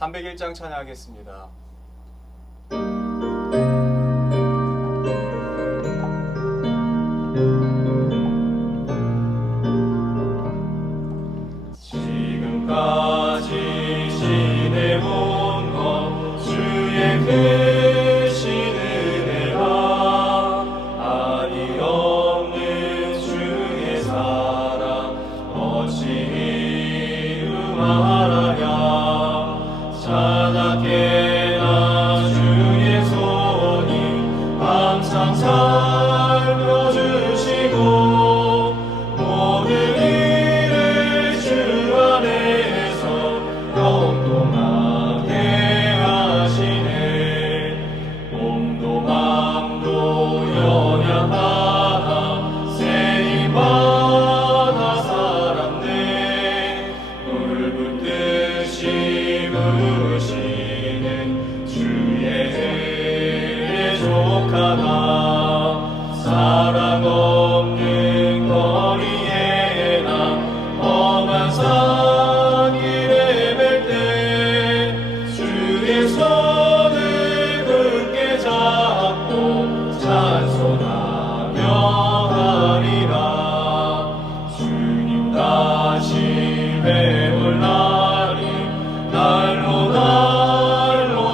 301장 찬양하겠습니다. 지금까지 지내온 것 주의 크신 은혜와 아니 없는 주의 사랑 어찌 말하랴. 자나깨나 주의 손이 항상 살펴주시고 모든 일을 주 안에서 영통하게 하시네. 몸도 마음도 연약하나 세임받아 살았네. 붉은 뜻이 부시는 주의 은혜 족하나. 사랑 없는 거리에 나 험한 산길에 뵐 때 주의 손을 굳게 잡고 찬송하며 하리라. 주님 다시 뵈올 날이 날로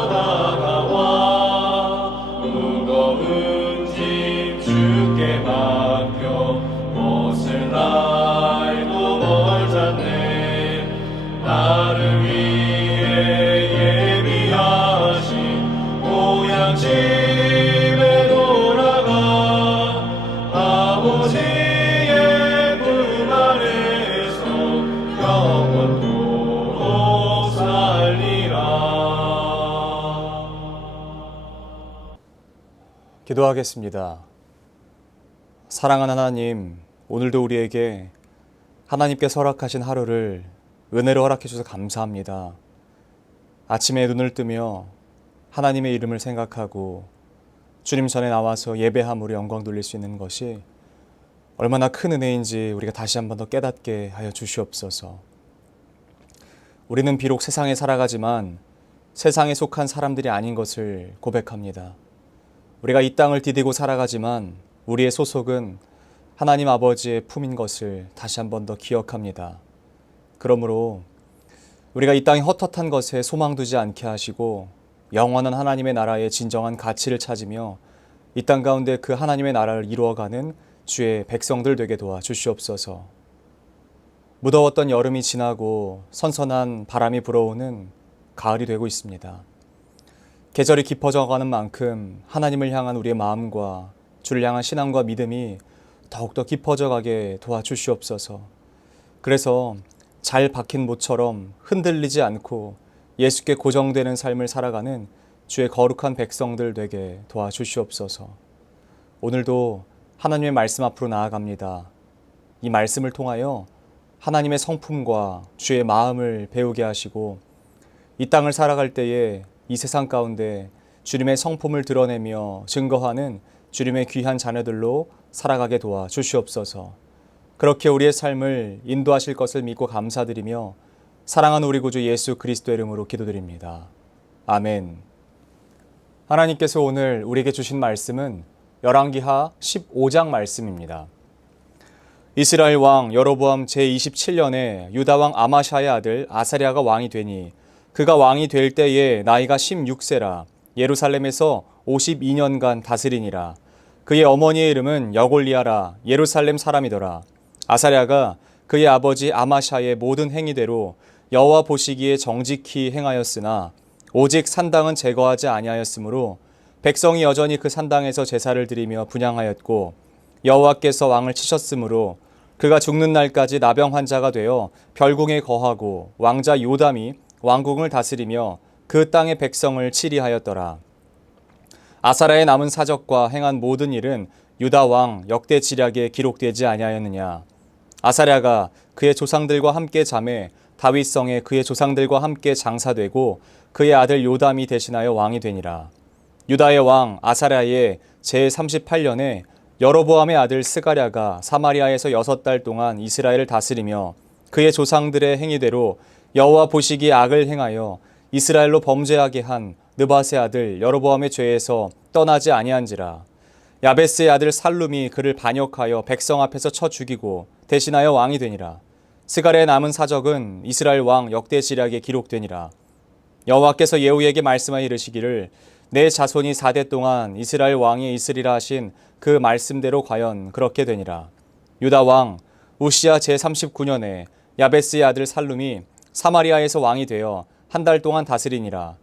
다가와. 무거운 짐 주께 맡겨 옷을 날고 멀잖네. 나를 위해 예비하신 고향 집에 돌아가 아버지의 품 안에서 영원토록 살리라. 기도하겠습니다. 사랑하는 하나님, 오늘도 우리에게 하나님께서 허락하신 하루를 은혜로 허락해 주셔서 감사합니다. 아침에 눈을 뜨며 하나님의 이름을 생각하고 주님 전에 나와서 예배함으로 영광 돌릴 수 있는 것이 얼마나 큰 은혜인지 우리가 다시 한 번 더 깨닫게 하여 주시옵소서. 우리는 비록 세상에 살아가지만 세상에 속한 사람들이 아닌 것을 고백합니다. 우리가 이 땅을 디디고 살아가지만 우리의 소속은 하나님 아버지의 품인 것을 다시 한 번 더 기억합니다. 그러므로 우리가 이 땅의 헛헛한 것에 소망 두지 않게 하시고 영원한 하나님의 나라의 진정한 가치를 찾으며 이 땅 가운데 그 하나님의 나라를 이루어가는 주의 백성들 되게 도와 주시옵소서. 무더웠던 여름이 지나고 선선한 바람이 불어오는 가을이 되고 있습니다. 계절이 깊어져가는 만큼 하나님을 향한 우리의 마음과 주를 향한 신앙과 믿음이 더욱더 깊어져 가게 도와주시옵소서. 그래서 잘 박힌 못처럼 흔들리지 않고 예수께 고정되는 삶을 살아가는 주의 거룩한 백성들 되게 도와주시옵소서. 오늘도 하나님의 말씀 앞으로 나아갑니다. 이 말씀을 통하여 하나님의 성품과 주의 마음을 배우게 하시고 이 땅을 살아갈 때에 이 세상 가운데 주님의 성품을 드러내며 증거하는 주님의 귀한 자녀들로 살아가게 도와 주시옵소서. 그렇게 우리의 삶을 인도하실 것을 믿고 감사드리며 사랑하는 우리 구주 예수 그리스도의 이름으로 기도드립니다. 아멘. 하나님께서 오늘 우리에게 주신 말씀은 열왕기하 15장 말씀입니다. 이스라엘 왕 여로보암 제27년에 유다 왕 아마샤의 아들 아사랴가 왕이 되니 그가 왕이 될 때에 나이가 16세라. 예루살렘에서 52년간 다스리니라. 그의 어머니의 이름은 여골리아라. 예루살렘 사람이더라. 아사랴가 그의 아버지 아마샤의 모든 행위대로 여호와 보시기에 정직히 행하였으나 오직 산당은 제거하지 아니하였으므로 백성이 여전히 그 산당에서 제사를 드리며 분향하였고 여호와께서 왕을 치셨으므로 그가 죽는 날까지 나병 환자가 되어 별궁에 거하고 왕자 요담이 왕궁을 다스리며 그 땅의 백성을 치리하였더라. 아사랴의 남은 사적과 행한 모든 일은 유다 왕 역대 지략에 기록되지 아니하였느냐. 아사랴가 그의 조상들과 함께 잠에 다윗성에 그의 조상들과 함께 장사되고 그의 아들 요담이 대신하여 왕이 되니라. 유다의 왕 아사랴의 제38년에 여로보암의 아들 스가랴가 사마리아에서 6달 동안 이스라엘을 다스리며 그의 조상들의 행위대로 여호와 보시기에 악을 행하여 이스라엘로 범죄하게 한 느밧의 아들 여로보암의 죄에서 떠나지 아니한지라. 야베스의 아들 살룸이 그를 반역하여 백성 앞에서 쳐 죽이고 대신하여 왕이 되니라. 스갈의 남은 사적은 이스라엘 왕 역대지략에 기록되니라. 여호와께서 예후에게 말씀하여 이르시기를 내 자손이 4대 동안 이스라엘 왕이 있으리라 하신 그 말씀대로 과연 그렇게 되니라. 유다 왕 우시야 제39년에 야베스의 아들 살룸이 사마리아에서 왕이 되어 한 달 동안 다스리니라.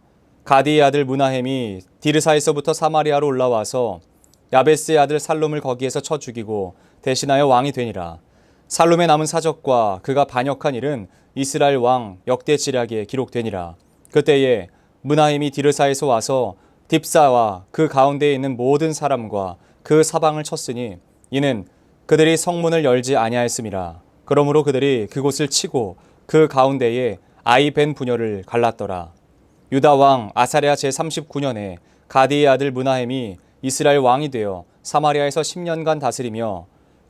가디의 아들 므나헴이 디르사에서부터 사마리아로 올라와서 야베스의 아들 살룸을 거기에서 쳐 죽이고 대신하여 왕이 되니라. 살룸의 남은 사적과 그가 반역한 일은 이스라엘 왕 역대지략에 기록되니라. 그때에 므나헴이 디르사에서 와서 딥사와 그 가운데에 있는 모든 사람과 그 사방을 쳤으니 이는 그들이 성문을 열지 아니하였음이라. 그러므로 그들이 그곳을 치고 그 가운데에 아이벤 부녀를 갈랐더라. 유다 왕 아사랴 제39년에 가디의 아들 므나헴이 이스라엘 왕이 되어 사마리아에서 10년간 다스리며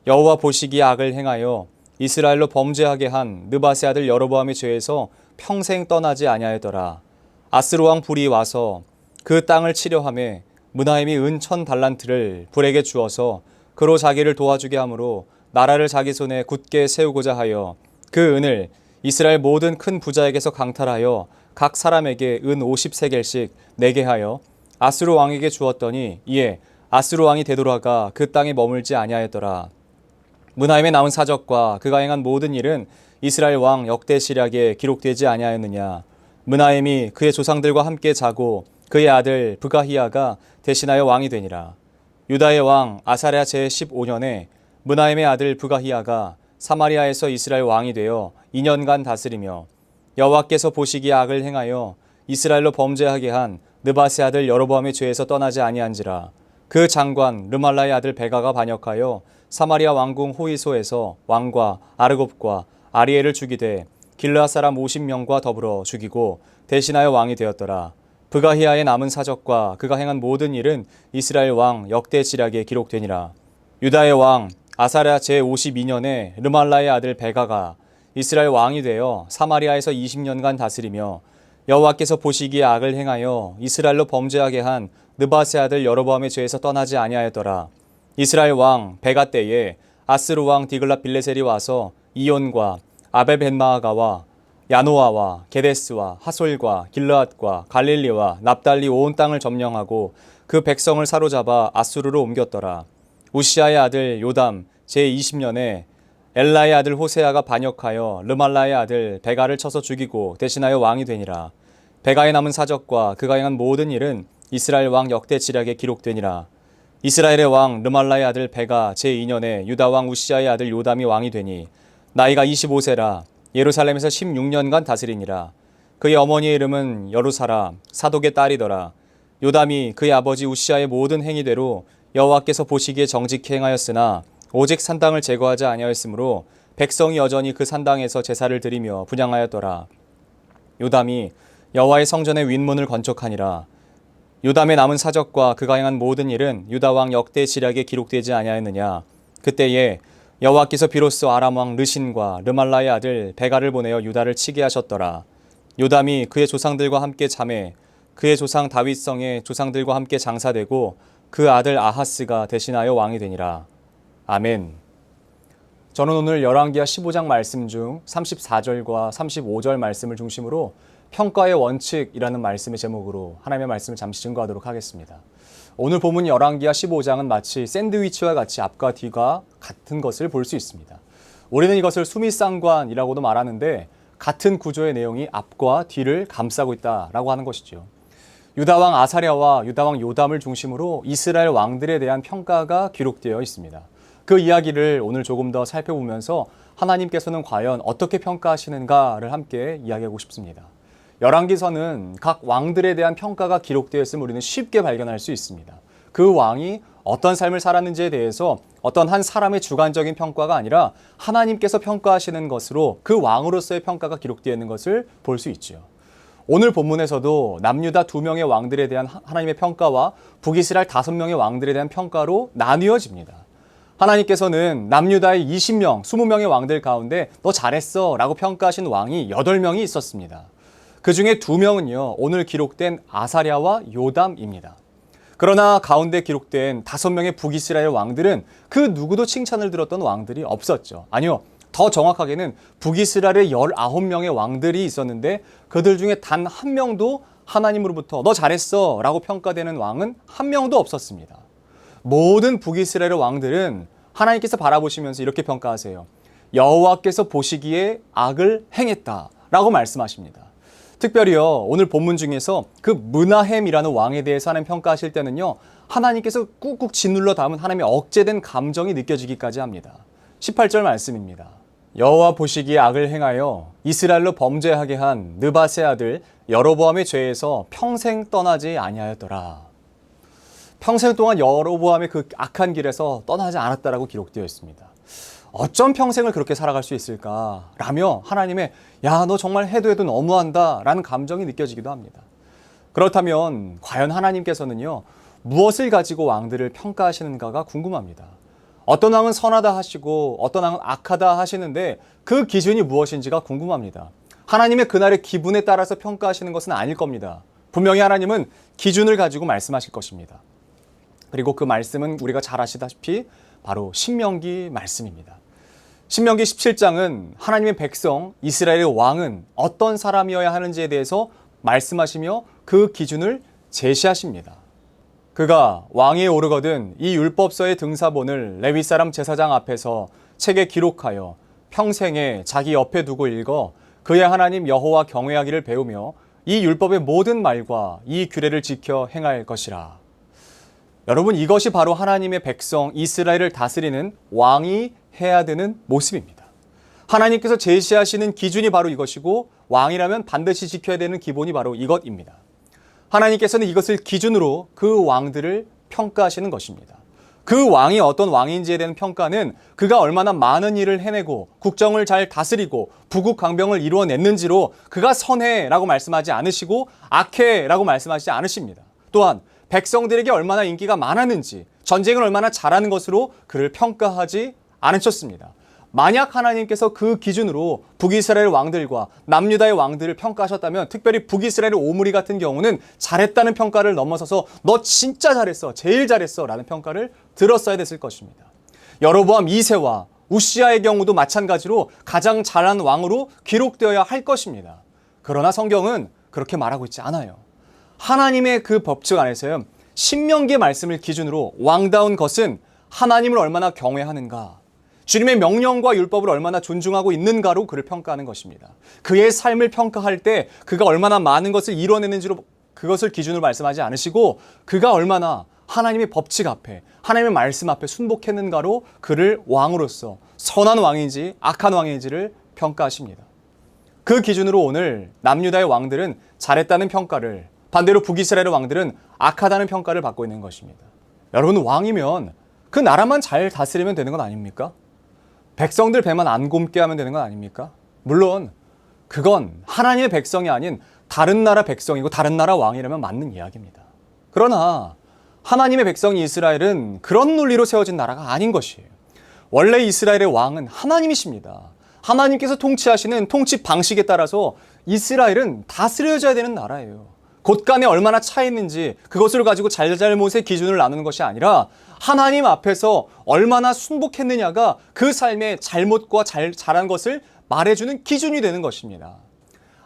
여호와 보시기에 악을 행하여 이스라엘로 범죄하게 한 느밧의 아들 여로보암의 죄에서 평생 떠나지 아니하였더라. 아스루 왕 불이 와서 그 땅을 치려 하매 므나헴이 은 1000달란트를 불에게 주어서 그로 자기를 도와주게 하므로 나라를 자기 손에 굳게 세우고자 하여 그 은을 이스라엘 모든 큰 부자에게서 강탈하여 각 사람에게 은 50세겔씩 내게 하여 아스루 왕에게 주었더니 이에 아스루 왕이 되돌아가 그 땅에 머물지 아니하였더라. 므나헴의 남은 사적과 그가 행한 모든 일은 이스라엘 왕 역대시략에 기록되지 아니하였느냐. 므나헴이 그의 조상들과 함께 자고 그의 아들 브가히야가 대신하여 왕이 되니라. 유다의 왕 아사랴 제15년에 므나헴의 아들 브가히야가 사마리아에서 이스라엘 왕이 되어 2년간 다스리며 여호와께서 보시기에 악을 행하여 이스라엘로 범죄하게 한 느밧의 아들 여로보암의 죄에서 떠나지 아니한지라. 그 장관 르말라의 아들 베가가 반역하여 사마리아 왕궁 호이소에서 왕과 아르곱과 아리엘을 죽이되 길르앗 사람 50명과 더불어 죽이고 대신하여 왕이 되었더라. 브가히야의 남은 사적과 그가 행한 모든 일은 이스라엘 왕 역대지략에 기록되니라. 유다의 왕 아사랴 제52년에 르말라의 아들 베가가 이스라엘 왕이 되어 사마리아에서 20년간 다스리며 여호와께서 보시기에 악을 행하여 이스라엘로 범죄하게 한 느밧의 아들 여로보암의 죄에서 떠나지 아니하였더라. 이스라엘 왕 베가 때에 아스루 왕 디글랏 빌레셀이 와서 이온과 아벨벳마아가와 야노아와 게데스와 하솔과 길르앗과 갈릴리와 납달리 온 땅을 점령하고 그 백성을 사로잡아 아수르로 옮겼더라. 우시아의 아들 요담 제20년에 엘라의 아들 호세아가 반역하여 르말라의 아들 베가를 쳐서 죽이고 대신하여 왕이 되니라. 베가의 남은 사적과 그가 행한 모든 일은 이스라엘 왕 역대지략에 기록되니라. 이스라엘의 왕 르말라의 아들 베가 제2년에 유다 왕 우시아의 아들 요담이 왕이 되니 나이가 25세라. 예루살렘에서 16년간 다스리니라. 그의 어머니의 이름은 여루사라 사독의 딸이더라. 요담이 그의 아버지 우시아의 모든 행위대로 여호와께서 보시기에 정직히 행하였으나 오직 산당을 제거하지 아니하였으므로 백성이 여전히 그 산당에서 제사를 드리며 분향하였더라. 요담이 여호와의 성전의 윗문을 건축하니라. 요담의 남은 사적과 그가 행한 모든 일은 유다 왕 역대지략에 기록되지 아니하였느냐. 그때에 여호와께서 비로소 아람 왕 르신과 르말라의 아들 베가를 보내어 유다를 치게 하셨더라. 요담이 그의 조상들과 함께 잠에 그의 조상 다윗성의 조상들과 함께 장사되고 그 아들 아하스가 대신하여 왕이 되니라. 아멘. 저는 오늘 열왕기하 15장 말씀 중 34절과 35절 말씀을 중심으로 평가의 원칙이라는 말씀의 제목으로 하나님의 말씀을 잠시 증거하도록 하겠습니다. 오늘 본문 열왕기하 15장은 마치 샌드위치와 같이 앞과 뒤가 같은 것을 볼 수 있습니다. 우리는 이것을 수미상관이라고도 말하는데 같은 구조의 내용이 앞과 뒤를 감싸고 있다라고 하는 것이죠. 유다왕 아사랴와 유다왕 요담을 중심으로 이스라엘 왕들에 대한 평가가 기록되어 있습니다. 그 이야기를 오늘 조금 더 살펴보면서 하나님께서는 과연 어떻게 평가하시는가를 함께 이야기하고 싶습니다. 열왕기서는 각 왕들에 대한 평가가 기록되어 있음을 우리는 쉽게 발견할 수 있습니다. 그 왕이 어떤 삶을 살았는지에 대해서 어떤 한 사람의 주관적인 평가가 아니라 하나님께서 평가하시는 것으로 그 왕으로서의 평가가 기록되어 있는 것을 볼 수 있죠. 오늘 본문에서도 남유다 2명의 왕들에 대한 하나님의 평가와 북이스라엘 5명의 왕들에 대한 평가로 나뉘어집니다. 하나님께서는 남유다의 20명, 20명의 왕들 가운데 너 잘했어 라고 평가하신 왕이 8명이 있었습니다. 그 중에 두 명은요, 오늘 기록된 아사랴와 요담입니다. 그러나 가운데 기록된 5명의 북이스라엘 왕들은 그 누구도 칭찬을 들었던 왕들이 없었죠. 아니요, 더 정확하게는 북이스라엘의 19명의 왕들이 있었는데 그들 중에 단 한 명도 하나님으로부터 너 잘했어 라고 평가되는 왕은 한 명도 없었습니다. 모든 북이스라엘의 왕들은 하나님께서 바라보시면서 이렇게 평가하세요. 여호와께서 보시기에 악을 행했다 라고 말씀하십니다. 특별히요, 오늘 본문 중에서 그 므나헴이라는 왕에 대해서 하나님 평가하실 때는요, 하나님께서 꾹꾹 짓눌러 담은 하나님의 억제된 감정이 느껴지기까지 합니다. 18절 말씀입니다. 여호와 보시기에 악을 행하여 이스라엘로 범죄하게 한 느밧의 아들 여로보암의 죄에서 평생 떠나지 아니하였더라. 평생 동안 여로보암의 그 악한 길에서 떠나지 않았다라고 기록되어 있습니다. 어쩜 평생을 그렇게 살아갈 수 있을까? 라며 하나님의 야, 너 정말 해도 너무한다 라는 감정이 느껴지기도 합니다. 그렇다면 과연 하나님께서는요, 무엇을 가지고 왕들을 평가하시는가가 궁금합니다. 어떤 왕은 선하다 하시고 어떤 왕은 악하다 하시는데 그 기준이 무엇인지가 궁금합니다. 하나님의 그날의 기분에 따라서 평가하시는 것은 아닐 겁니다. 분명히 하나님은 기준을 가지고 말씀하실 것입니다. 그리고 그 말씀은 우리가 잘 아시다시피 바로 신명기 말씀입니다. 신명기 17장은 하나님의 백성 이스라엘의 왕은 어떤 사람이어야 하는지에 대해서 말씀하시며 그 기준을 제시하십니다. 그가 왕위에 오르거든 이 율법서의 등사본을 레위 사람 제사장 앞에서 책에 기록하여 평생에 자기 옆에 두고 읽어 그의 하나님 여호와 경외하기를 배우며 이 율법의 모든 말과 이 규례를 지켜 행할 것이라. 여러분, 이것이 바로 하나님의 백성 이스라엘을 다스리는 왕이 해야 되는 모습입니다. 하나님께서 제시하시는 기준이 바로 이것이고 왕이라면 반드시 지켜야 되는 기본이 바로 이것입니다. 하나님께서는 이것을 기준으로 그 왕들을 평가하시는 것입니다. 그 왕이 어떤 왕인지에 대한 평가는 그가 얼마나 많은 일을 해내고 국정을 잘 다스리고 부국강병을 이루어냈는지로 그가 선해라고 말씀하지 않으시고 악해라고 말씀하시지 않으십니다. 또한 백성들에게 얼마나 인기가 많았는지, 전쟁을 얼마나 잘하는 것으로 그를 평가하지 않으셨습니다. 만약 하나님께서 그 기준으로 북이스라엘 왕들과 남유다의 왕들을 평가하셨다면 특별히 북이스라엘의 오므리 같은 경우는 잘했다는 평가를 넘어서서 너 진짜 잘했어, 제일 잘했어 라는 평가를 들었어야 됐을 것입니다. 여로보암 2세와 우시아의 경우도 마찬가지로 가장 잘한 왕으로 기록되어야 할 것입니다. 그러나 성경은 그렇게 말하고 있지 않아요. 하나님의 그 법칙 안에서요, 신명기의 말씀을 기준으로 왕다운 것은 하나님을 얼마나 경외하는가, 주님의 명령과 율법을 얼마나 존중하고 있는가로 그를 평가하는 것입니다. 그의 삶을 평가할 때 그가 얼마나 많은 것을 이뤄내는지로 그것을 기준으로 말씀하지 않으시고 그가 얼마나 하나님의 법칙 앞에, 하나님의 말씀 앞에 순복했는가로 그를 왕으로서 선한 왕인지 악한 왕인지를 평가하십니다. 그 기준으로 오늘 남유다의 왕들은 잘했다는 평가를, 반대로 북이스라엘의 왕들은 악하다는 평가를 받고 있는 것입니다. 여러분, 왕이면 그 나라만 잘 다스리면 되는 건 아닙니까? 백성들 배만 안 곪게 하면 되는 건 아닙니까? 물론 그건 하나님의 백성이 아닌 다른 나라 백성이고 다른 나라 왕이라면 맞는 이야기입니다. 그러나 하나님의 백성 이스라엘은 그런 논리로 세워진 나라가 아닌 것이에요. 원래 이스라엘의 왕은 하나님이십니다. 하나님께서 통치하시는 통치 방식에 따라서 이스라엘은 다스려져야 되는 나라예요. 곳간에 얼마나 차 있는지 그것을 가지고 잘잘못의 기준을 나누는 것이 아니라 하나님 앞에서 얼마나 순복했느냐가 그 삶의 잘못과 잘한 것을 말해주는 기준이 되는 것입니다.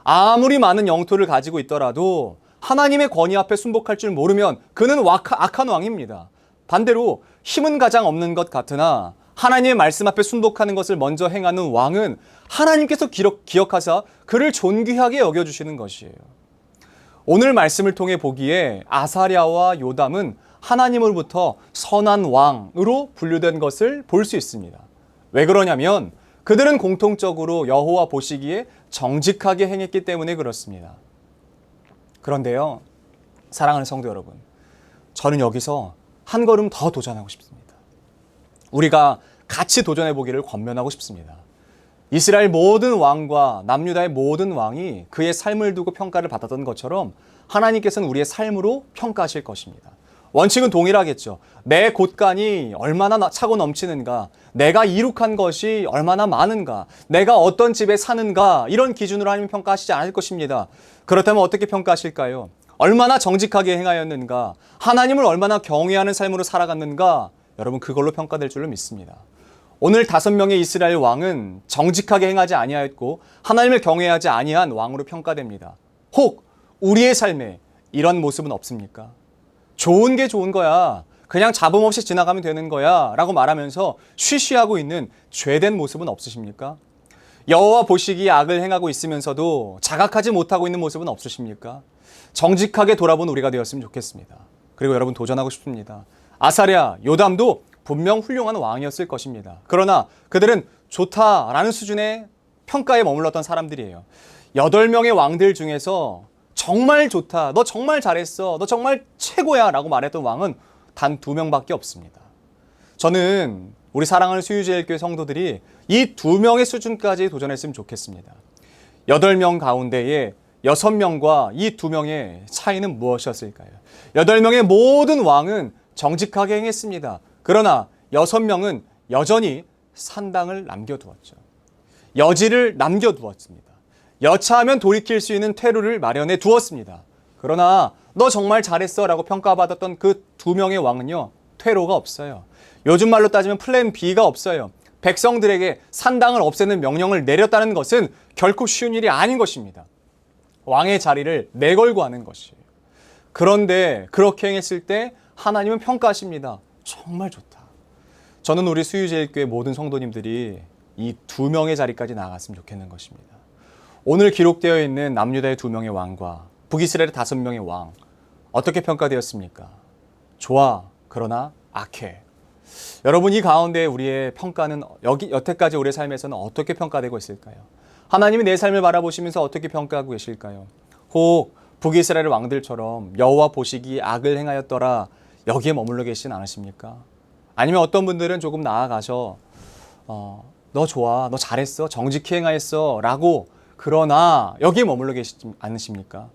아무리 많은 영토를 가지고 있더라도 하나님의 권위 앞에 순복할 줄 모르면 그는 악한 왕입니다. 반대로 힘은 가장 없는 것 같으나 하나님의 말씀 앞에 순복하는 것을 먼저 행하는 왕은 하나님께서 기억하사 그를 존귀하게 여겨주시는 것이에요. 오늘 말씀을 통해 보기에 아사랴와 요담은 하나님으로부터 선한 왕으로 분류된 것을 볼 수 있습니다. 왜 그러냐면 그들은 공통적으로 여호와 보시기에 정직하게 행했기 때문에 그렇습니다. 그런데요, 사랑하는 성도 여러분, 저는 여기서 한 걸음 더 도전하고 싶습니다. 우리가 같이 도전해 보기를 권면하고 싶습니다. 이스라엘 모든 왕과 남유다의 모든 왕이 그의 삶을 두고 평가를 받았던 것처럼 하나님께서는 우리의 삶으로 평가하실 것입니다. 원칙은 동일하겠죠. 내 곳간이 얼마나 차고 넘치는가, 내가 이룩한 것이 얼마나 많은가, 내가 어떤 집에 사는가, 이런 기준으로 하나님 평가하시지 않을 것입니다. 그렇다면 어떻게 평가하실까요? 얼마나 정직하게 행하였는가, 하나님을 얼마나 경외하는 삶으로 살아갔는가, 여러분 그걸로 평가될 줄로 믿습니다. 오늘 5명의 이스라엘 왕은 정직하게 행하지 아니하였고 하나님을 경외하지 아니한 왕으로 평가됩니다. 혹 우리의 삶에 이런 모습은 없습니까? 좋은 게 좋은 거야, 그냥 잡음 없이 지나가면 되는 거야 라고 말하면서 쉬쉬하고 있는 죄된 모습은 없으십니까? 여호와 보시기에 악을 행하고 있으면서도 자각하지 못하고 있는 모습은 없으십니까? 정직하게 돌아본 우리가 되었으면 좋겠습니다. 그리고 여러분 도전하고 싶습니다. 아사랴, 요담도 분명 훌륭한 왕이었을 것입니다. 그러나 그들은 좋다라는 수준의 평가에 머물렀던 사람들이에요. 8명의 왕들 중에서 정말 좋다, 너 정말 잘했어, 너 정말 최고야 라고 말했던 왕은 단 2명밖에 없습니다. 저는 우리 사랑하는 수유제일교회 성도들이 이 2명의 수준까지 도전했으면 좋겠습니다. 8명 가운데에 6명과 이 2명의 차이는 무엇이었을까요? 8명의 모든 왕은 정직하게 행했습니다. 그러나 6명은 여전히 산당을 남겨두었죠. 여지를 남겨두었습니다. 여차하면 돌이킬 수 있는 퇴로를 마련해 두었습니다. 그러나 너 정말 잘했어 라고 평가받았던 그 2명의 왕은요, 퇴로가 없어요. 요즘 말로 따지면 플랜 B가 없어요. 백성들에게 산당을 없애는 명령을 내렸다는 것은 결코 쉬운 일이 아닌 것입니다. 왕의 자리를 내걸고 하는 것이에요. 그런데 그렇게 행했을 때 하나님은 평가하십니다. 정말 좋다. 저는 우리 수유제일교회 모든 성도님들이 이 2명의 자리까지 나아갔으면 좋겠는 것입니다. 오늘 기록되어 있는 남유다의 2명의 왕과 북이스라엘의 5명의 왕, 어떻게 평가되었습니까? 좋아, 그러나 악해. 여러분, 이 가운데 우리의 평가는 여태까지 우리의 삶에서는 어떻게 평가되고 있을까요? 하나님이 내 삶을 바라보시면서 어떻게 평가하고 계실까요? 혹 북이스라엘 왕들처럼 여호와 보시기에 악을 행하였더라, 여기에 머물러 계시진 않으십니까? 아니면 어떤 분들은 조금 나아가서 너 좋아, 너 잘했어, 정직히 행하였어 라고, 그러나 여기에 머물러 계시지 않으십니까?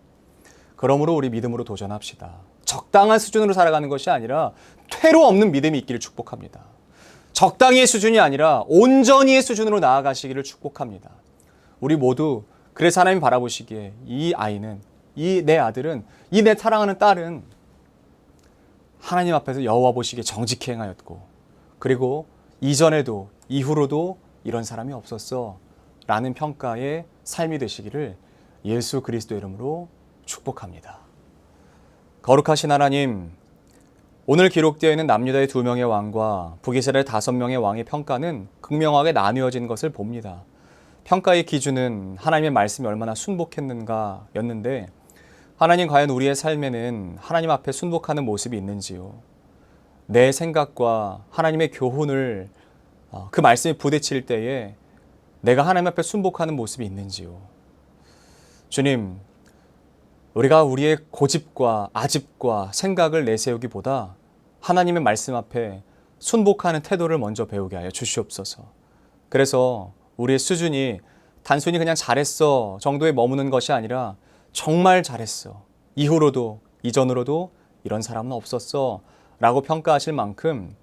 그러므로 우리 믿음으로 도전합시다. 적당한 수준으로 살아가는 것이 아니라 퇴로 없는 믿음이 있기를 축복합니다. 적당히의 수준이 아니라 온전히의 수준으로 나아가시기를 축복합니다. 우리 모두 그래서 하나님 바라보시기에 이 아이는, 이 내 아들은, 이 내 사랑하는 딸은 하나님 앞에서 여호와 보시기에 정직히 행하였고, 그리고 이전에도 이후로도 이런 사람이 없었어 라는 평가의 삶이 되시기를 예수 그리스도 이름으로 축복합니다. 거룩하신 하나님, 오늘 기록되어 있는 남유다의 2명의 왕과 북이스라엘 5명의 왕의 평가는 극명하게 나뉘어진 것을 봅니다. 평가의 기준은 하나님의 말씀이 얼마나 순복했는가 였는데, 하나님, 과연 우리의 삶에는 하나님 앞에 순복하는 모습이 있는지요? 내 생각과 하나님의 교훈을 그 말씀이 부딪힐 때에 내가 하나님 앞에 순복하는 모습이 있는지요? 주님, 우리가 우리의 고집과 아집과 생각을 내세우기보다 하나님의 말씀 앞에 순복하는 태도를 먼저 배우게 하여 주시옵소서. 그래서 우리의 수준이 단순히 그냥 잘했어 정도에 머무는 것이 아니라 정말 잘했어, 이후로도 이전으로도 이런 사람은 없었어 라고 평가하실 만큼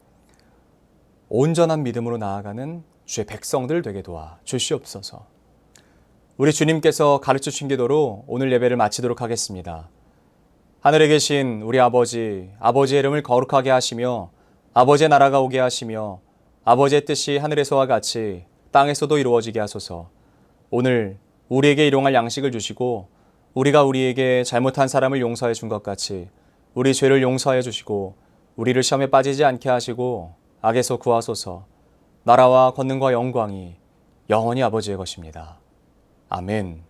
온전한 믿음으로 나아가는 주의 백성들 되게 도와 주시옵소서. 우리 주님께서 가르쳐 주신 기도로 오늘 예배를 마치도록 하겠습니다. 하늘에 계신 우리 아버지, 아버지의 이름을 거룩하게 하시며 아버지의 나라가 오게 하시며 아버지의 뜻이 하늘에서와 같이 땅에서도 이루어지게 하소서. 오늘 우리에게 일용할 양식을 주시고 우리가 우리에게 잘못한 사람을 용서해 준 것 같이 우리 죄를 용서해 주시고 우리를 시험에 빠지지 않게 하시고 악에서 구하소서. 나라와 권능과 영광이 영원히 아버지의 것입니다. 아멘.